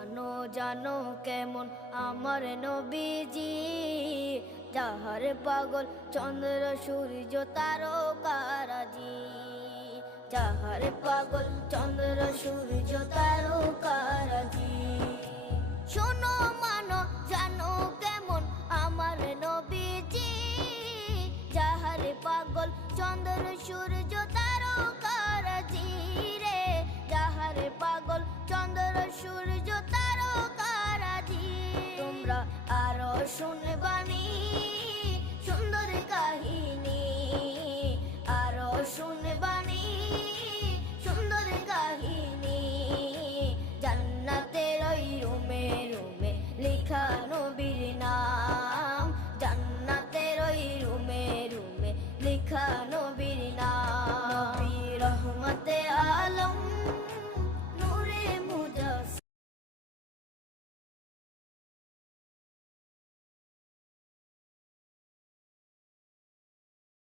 জানো জানো কেমন আমার নবীজি, যাহার পাগল চন্দ্র সূর্য তারকারাজি। যাহার পাগল চন্দ্র সূর্য তারকারাজি। শোনো মানো জানো কেমন আমার নবীজি, যাহার পাগল চন্দ্র সূর্য তারকারাজি রে। যাহার পাগল চন্দ্র সূর্য তারকারাজি। তোমরা আরো শুনে